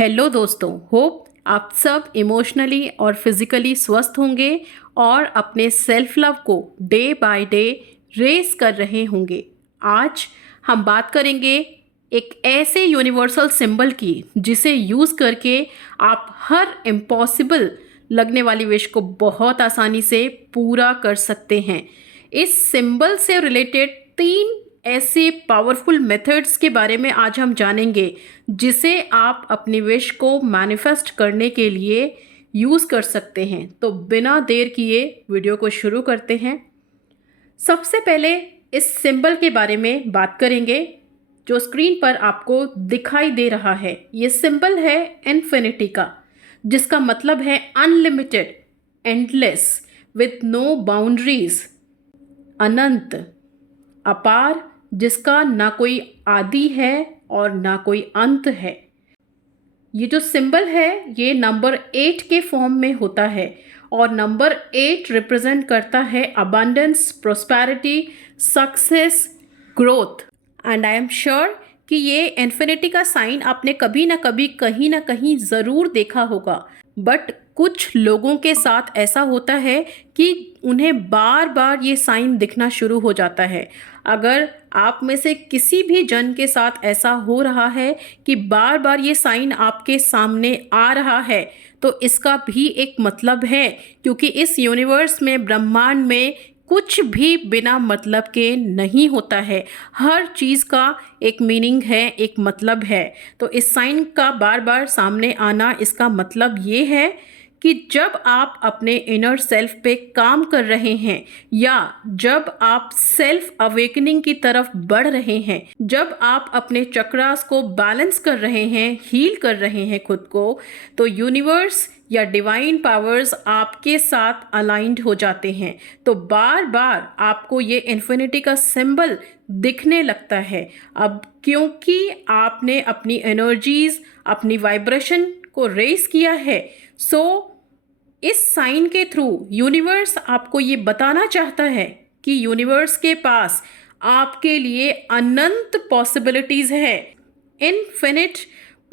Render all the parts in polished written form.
Hello दोस्तों, hope आप सब इमोशनली और फिजिकली स्वस्थ होंगे और अपने सेल्फ लव को डे बाय डे रेस कर रहे होंगे। आज हम बात करेंगे एक ऐसे यूनिवर्सल सिंबल की जिसे यूज़ करके आप हर इम्पॉसिबल लगने वाली विश को बहुत आसानी से पूरा कर सकते हैं। इस सिंबल से रिलेटेड 3 ऐसे पावरफुल मेथड्स के बारे में आज हम जानेंगे जिसे आप अपनी विश को मैनिफेस्ट करने के लिए यूज़ कर सकते हैं। तो बिना देर किए वीडियो को शुरू करते हैं। सबसे पहले इस सिंबल के बारे में बात करेंगे जो स्क्रीन पर आपको दिखाई दे रहा है। ये सिंबल है इन्फिनिटी का, जिसका मतलब है unlimited, endless, with no boundaries, अनंत, अपार, जिसका ना कोई आदि है और ना कोई अंत है। ये जो सिंबल है ये नंबर 8 के फॉर्म में होता है और नंबर 8 रिप्रेजेंट करता है abundance, prosperity, success, growth. And I am sure कि ये इन्फिनिटी का साइन आपने कभी ना कभी कहीं ना कहीं ज़रूर देखा होगा। बट कुछ लोगों के साथ ऐसा होता है कि उन्हें बार बार ये साइन दिखना शुरू हो जाता है। अगर आप में से किसी भी जन के साथ ऐसा हो रहा है कि बार बार ये साइन आपके सामने आ रहा है, तो इसका भी एक मतलब है, क्योंकि इस यूनिवर्स में, ब्रह्मांड में कुछ भी बिना मतलब के नहीं होता है। हर चीज़ का एक मीनिंग है, एक मतलब है। तो इस साइन का बार बार सामने आना, इसका मतलब ये है कि जब आप अपने इनर सेल्फ पे काम कर रहे हैं या जब आप सेल्फ अवेकनिंग की तरफ बढ़ रहे हैं, जब आप अपने चक्रास को बैलेंस कर रहे हैं, हील कर रहे हैं खुद को, तो यूनिवर्स या डिवाइन पावर्स आपके साथ अलाइंड हो जाते हैं। तो बार बार आपको ये इन्फिनिटी का सिंबल दिखने लगता है। अब क्योंकि आपने अपनी एनर्जीज, अपनी वाइब्रेशन को रेस किया है, सो इस साइन के थ्रू यूनिवर्स आपको ये बताना चाहता है कि यूनिवर्स के पास आपके लिए अनंत पॉसिबिलिटीज़ है, इनफिनिट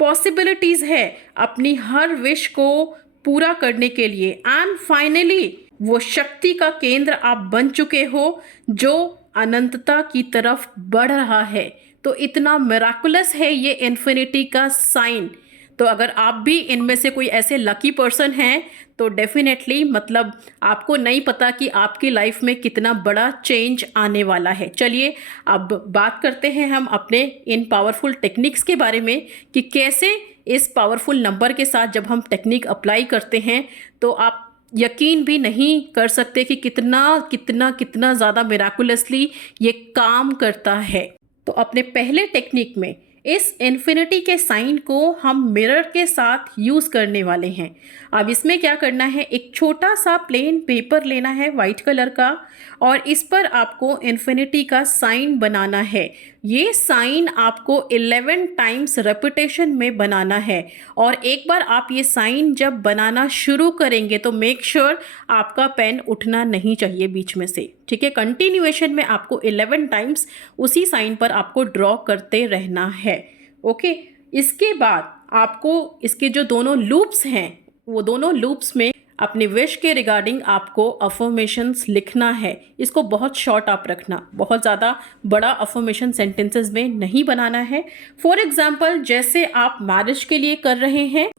पॉसिबिलिटीज़ है अपनी हर विश को पूरा करने के लिए। एंड फाइनली वो शक्ति का केंद्र आप बन चुके हो जो अनंतता की तरफ बढ़ रहा है। तो इतना मिराकुलस है ये इन्फिनिटी का साइन। तो अगर आप भी इनमें से कोई ऐसे लकी पर्सन हैं तो डेफिनेटली, मतलब आपको नहीं पता कि आपकी लाइफ में कितना बड़ा चेंज आने वाला है। चलिए अब बात करते हैं हम अपने इन पावरफुल टेक्निक्स के बारे में कि कैसे इस पावरफुल नंबर के साथ जब हम टेक्निक अप्लाई करते हैं तो आप यकीन भी नहीं कर सकते कि कितना कितना कितना ज़्यादा मिराकुलसली ये काम करता है। तो अपने पहले टेक्निक में इस इन्फिनिटी के साइन को हम मिरर के साथ यूज़ करने वाले हैं। अब इसमें क्या करना है, एक छोटा सा प्लेन पेपर लेना है वाइट कलर का और इस पर आपको इन्फिनिटी का साइन बनाना है। ये साइन आपको 11 टाइम्स रेपिटेशन में बनाना है और एक बार आप ये साइन जब बनाना शुरू करेंगे तो मेक श्योर आपका पेन उठना नहीं चाहिए बीच में से, ठीक है। कंटिन्यूएशन में आपको 11 टाइम्स उसी साइन पर आपको ड्रॉ करते रहना है, ओके। इसके बाद आपको इसके जो दोनों लूप्स हैं, वो दोनों लूप्स में अपने विश के रिगार्डिंग आपको अफर्मेशंस लिखना है। इसको बहुत शॉर्ट आप रखना, बहुत ज़्यादा बड़ा अफर्मेशन सेंटेंसेस में नहीं बनाना है। फॉर एग्जाम्पल, जैसे आप मैरिज के लिए कर रहे हैं,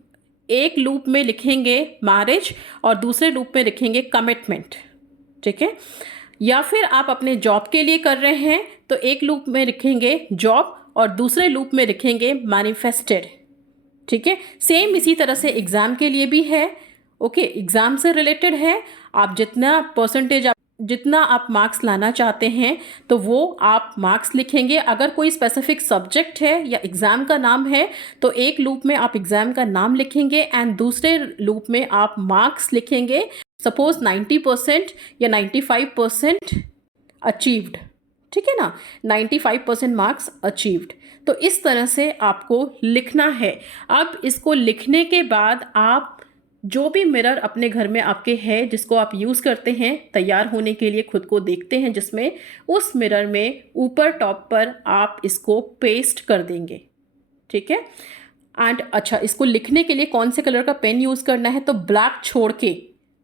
एक लूप में लिखेंगे मैरिज और दूसरे लूप में लिखेंगे कमिटमेंट, ठीक है। या फिर आप अपने जॉब के लिए कर रहे हैं तो एक लूप में लिखेंगे जॉब और दूसरे लूप में लिखेंगे मैनिफेस्टेड, ठीक है। सेम इसी तरह से एग्ज़ाम के लिए भी है, ओके। एग्ज़ाम से रिलेटेड है, आप जितना परसेंटेज, जितना आप मार्क्स लाना चाहते हैं तो वो आप मार्क्स लिखेंगे। अगर कोई स्पेसिफिक सब्जेक्ट है या एग्ज़ाम का नाम है तो एक लूप में आप एग्ज़ाम का नाम लिखेंगे एंड दूसरे लूप में आप मार्क्स लिखेंगे। सपोज 90% या 95% अचीव्ड, ठीक है ना, 95% मार्क्स अचीव्ड। तो इस तरह से आपको लिखना है। अब इसको लिखने के बाद आप जो भी मिरर अपने घर में आपके है जिसको आप यूज़ करते हैं तैयार होने के लिए, खुद को देखते हैं जिसमें, उस मिरर में ऊपर टॉप पर आप इसको पेस्ट कर देंगे, ठीक है। एंड अच्छा, इसको लिखने के लिए कौन से कलर का पेन यूज़ करना है, तो ब्लैक छोड़ के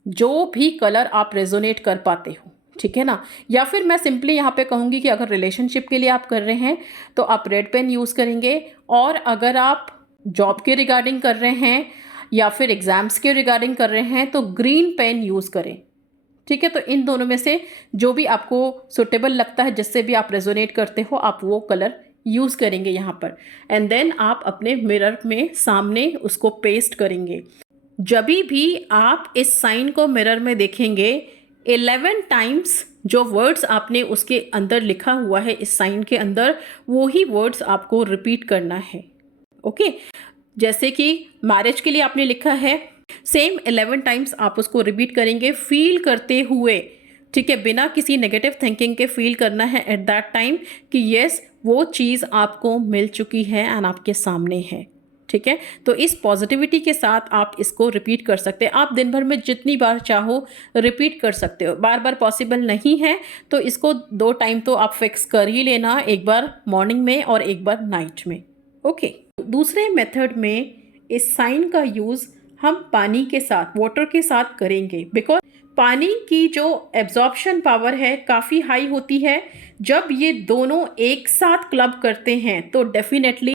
जो भी कलर आप रेजोनेट कर पाते हो, ठीक है ना। या फिर मैं सिंपली यहाँ पे कहूँगी कि अगर रिलेशनशिप के लिए आप कर रहे हैं तो आप रेड पेन यूज़ करेंगे, और अगर आप जॉब के रिगार्डिंग कर रहे हैं या फिर एग्ज़ाम्स के रिगार्डिंग कर रहे हैं तो ग्रीन पेन यूज़ करें, ठीक है। तो इन दोनों में से जो भी आपको सुटेबल लगता है, जिससे भी आप रेजोनेट करते हो, आप वो कलर यूज़ करेंगे यहाँ पर। एंड देन आप अपने मिरर में सामने उसको पेस्ट करेंगे। जब भी आप इस साइन को मिरर में देखेंगे, 11 टाइम्स जो वर्ड्स आपने उसके अंदर लिखा हुआ है इस साइन के अंदर, वो ही वर्ड्स आपको रिपीट करना है, ओके। जैसे कि मैरिज के लिए आपने लिखा है, सेम 11 टाइम्स आप उसको रिपीट करेंगे फील करते हुए, ठीक है, बिना किसी नेगेटिव थिंकिंग के फील करना है एट दैट टाइम कि यस वो चीज़ आपको मिल चुकी है एंड आपके सामने है, ठीक है। तो इस पॉजिटिविटी के साथ आप इसको रिपीट कर सकते हैं। आप दिन भर में जितनी बार चाहो रिपीट कर सकते हो, बार बार पॉसिबल नहीं है तो इसको 2 टाइम तो आप फिक्स कर ही लेना, एक बार मॉर्निंग में और एक बार नाइट में, ओके। दूसरे मेथड में इस साइन का यूज़ हम पानी के साथ, वाटर के साथ करेंगे, बिकॉज पानी की जो एब्जॉर्प्शन पावर है काफ़ी हाई होती है। जब ये दोनों एक साथ क्लब करते हैं तो डेफिनेटली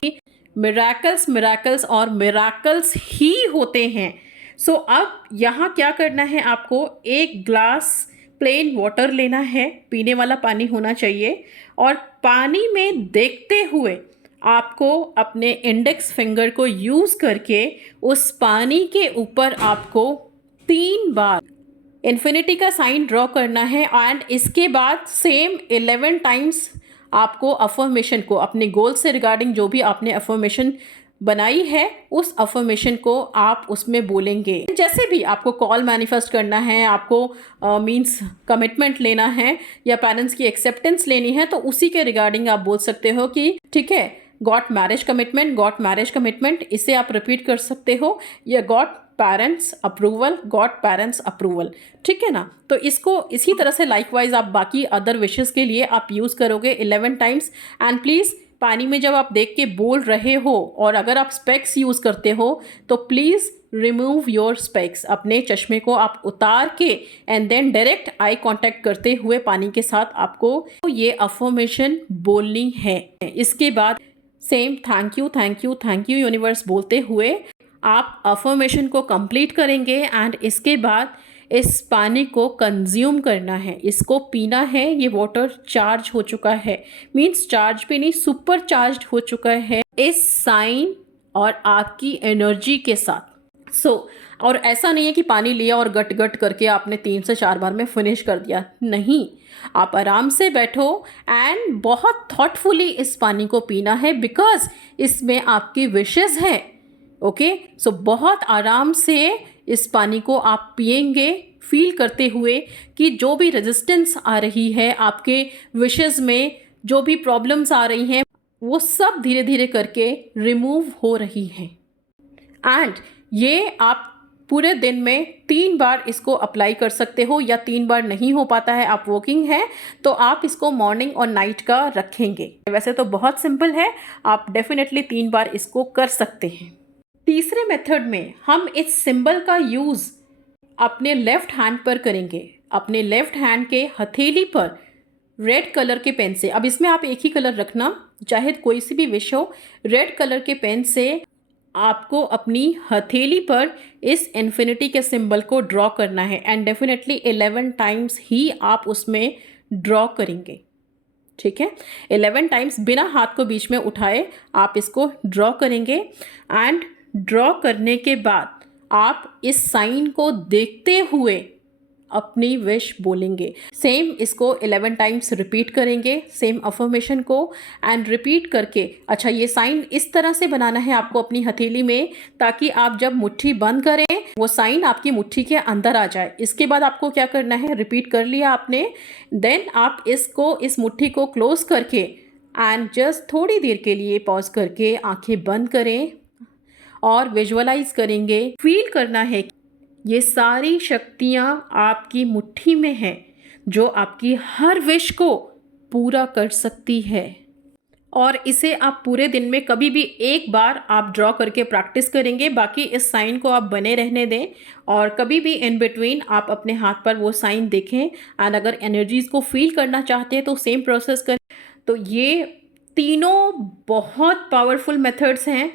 मिराकल्स मिराकल्स और मिराकल्स ही होते हैं। सो अब यहाँ क्या करना है, आपको 1 ग्लास प्लेन वाटर लेना है, पीने वाला पानी होना चाहिए, और पानी में देखते हुए आपको अपने इंडेक्स फिंगर को यूज़ करके उस पानी के ऊपर आपको 3 बार इन्फिनिटी का साइन ड्रॉ करना है। एंड इसके बाद सेम 11 टाइम्स आपको अफर्मेशन को, अपने गोल से रिगार्डिंग जो भी आपने अफर्मेशन बनाई है उस अफर्मेशन को आप उसमें बोलेंगे। जैसे भी आपको कॉल मैनिफेस्ट करना है, आपको मींस कमिटमेंट लेना है या पेरेंट्स की एक्सेप्टेंस लेनी है, तो उसी के रिगार्डिंग आप बोल सकते हो कि ठीक है, got marriage commitment, got marriage commitment, इसे आप रिपीट कर सकते हो, या got parents approval, got parents approval, ठीक है ना। तो इसको इसी तरह से लाइकवाइज आप बाकी अदर विशेस के लिए आप यूज़ करोगे 11 टाइम्स। एंड प्लीज़ पानी में जब आप देख के बोल रहे हो, और अगर आप स्पेक्स यूज़ करते हो तो प्लीज़ रिमूव योर स्पेक्स, अपने चश्मे को आप उतार के and then direct eye contact करते हुए पानी के साथ आपको ये अफर्मेशन बोलनी है। इसके बाद same thank you thank you thank you universe बोलते हुए आप अफर्मेशन को कंप्लीट करेंगे। एंड इसके बाद इस पानी को कंज्यूम करना है, इसको पीना है। ये वाटर चार्ज हो चुका है, मीन्स चार्ज भी नहीं, सुपर चार्ज हो चुका है इस साइन और आपकी एनर्जी के साथ। और ऐसा नहीं है कि पानी लिया और गट गट करके आपने 3 से 4 बार में फिनिश कर दिया, नहीं। आप आराम से बैठो एंड बहुत थॉटफुली इस पानी को पीना है, बिकॉज इसमें आपकी विशेस है, ओके। सो बहुत आराम से इस पानी को आप पिएंगे, फील करते हुए कि जो भी रेजिस्टेंस आ रही है आपके विशेस में, जो भी प्रॉब्लम्स आ रही हैं, वो सब धीरे धीरे करके रिमूव हो रही हैं। एंड ये आप पूरे दिन में 3 बार इसको अप्लाई कर सकते हो, या 3 बार नहीं हो पाता है, आप वर्किंग है तो आप इसको मॉर्निंग और नाइट का रखेंगे। वैसे तो बहुत सिंपल है, आप डेफिनेटली 3 बार इसको कर सकते हैं। तीसरे मेथड में हम इस सिंबल का यूज़ अपने लेफ्ट हैंड पर करेंगे, अपने लेफ्ट हैंड के हथेली पर रेड कलर के पेन से। अब इसमें आप एक ही कलर रखना, चाहे कोई सी भी विश हो। रेड कलर के पेन से आपको अपनी हथेली पर इस इन्फिनिटी के सिंबल को ड्रॉ करना है, एंड डेफिनेटली 11 टाइम्स ही आप उसमें ड्रॉ करेंगे, ठीक है। 11 टाइम्स बिना हाथ को बीच में उठाए आप इसको ड्रॉ करेंगे। एंड ड्रॉ करने के बाद आप इस साइन को देखते हुए अपनी विश बोलेंगे। सेम इसको 11 टाइम्स रिपीट करेंगे, सेम अफर्मेशन को, एंड रिपीट करके अच्छा ये साइन इस तरह से बनाना है आपको अपनी हथेली में, ताकि आप जब मुट्ठी बंद करें वो साइन आपकी मुट्ठी के अंदर आ जाए। इसके बाद आपको क्या करना है, रिपीट कर लिया आपने, देन आप इसको, इस मुट्ठी को क्लोज करके एंड जस्ट थोड़ी देर के लिए पॉज करके आंखें बंद करें और विजुअलाइज करेंगे। फील करना है ये सारी शक्तियाँ आपकी मुट्ठी में हैं, जो आपकी हर विश को पूरा कर सकती है। और इसे आप पूरे दिन में कभी भी एक बार आप ड्रॉ करके प्रैक्टिस करेंगे, बाकी इस साइन को आप बने रहने दें और कभी भी इन बिटवीन आप अपने हाथ पर वो साइन देखें एंड अगर एनर्जीज़ को फील करना चाहते हैं तो सेम प्रोसेस करें। तो ये तीनों बहुत पावरफुल मेथड्स हैं।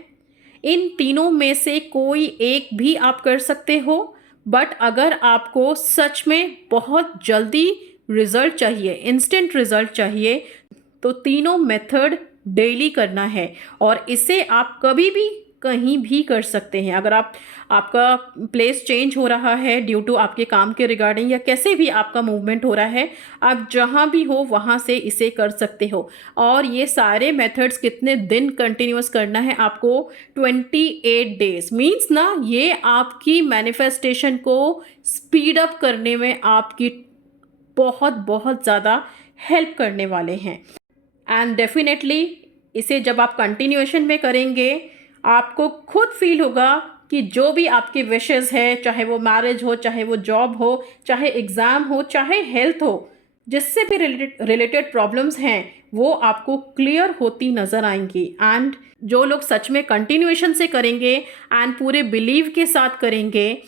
इन तीनों में से कोई एक भी आप कर सकते हो, बट अगर आपको सच में बहुत जल्दी रिजल्ट चाहिए, इंस्टेंट रिजल्ट चाहिए, तो तीनों मेथड डेली करना है और इसे आप कभी भी कहीं भी कर सकते हैं। अगर आपका प्लेस चेंज हो रहा है ड्यू टू आपके काम के रिगार्डिंग या कैसे भी आपका मूवमेंट हो रहा है, आप जहाँ भी हो वहाँ से इसे कर सकते हो। और ये सारे मेथड्स कितने दिन कंटिन्यूस करना है आपको? 28 डेज। मीन्स ना, ये आपकी मैनिफेस्टेशन को स्पीड अप करने में आपकी बहुत बहुत ज़्यादा हेल्प करने वाले हैं। एंड डेफिनेटली इसे जब आप कंटिन्यूएशन में करेंगे, आपको खुद फील होगा कि जो भी आपके विशेस है, चाहे वो मैरिज हो, चाहे वो जॉब हो, चाहे एग्ज़ाम हो, चाहे हेल्थ हो, जिससे भी रिलेटेड प्रॉब्लम्स हैं, वो आपको क्लियर होती नज़र आएंगी। एंड जो लोग सच में कंटिन्यूएशन से करेंगे एंड पूरे बिलीव के साथ करेंगे,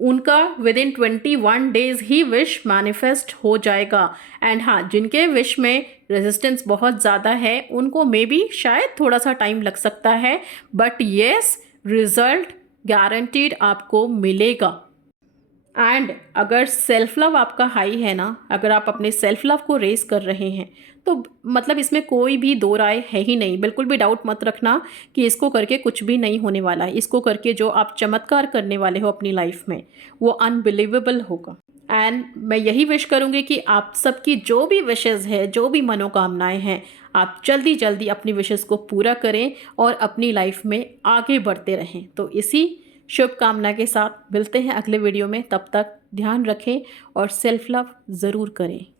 उनका with in 21 days he wish manifest हो जाएगा। एंड हाँ, जिनके विश में रेजिस्टेंस बहुत ज़्यादा है, उनको मे बी शायद थोड़ा सा टाइम लग सकता है, बट येस, रिजल्ट गारंटीड आपको मिलेगा। एंड अगर सेल्फ लव आपका हाई है ना, अगर आप अपने सेल्फ लव को रेस कर रहे हैं, तो मतलब इसमें कोई भी दो राय है ही नहीं। बिल्कुल भी डाउट मत रखना कि इसको करके कुछ भी नहीं होने वाला है। इसको करके जो आप चमत्कार करने वाले हो अपनी लाइफ में, वो अनबिलीवेबल होगा। एंड मैं यही विश करूँगी कि आप सबकी जो भी विशेज़ है, जो भी मनोकामनाएं हैं, आप जल्दी जल्दी अपनी विशेज़ को पूरा करें और अपनी लाइफ में आगे बढ़ते रहें। तो इसी शुभकामना के साथ मिलते हैं अगले वीडियो में। तब तक ध्यान रखें और सेल्फ लव ज़रूर करें।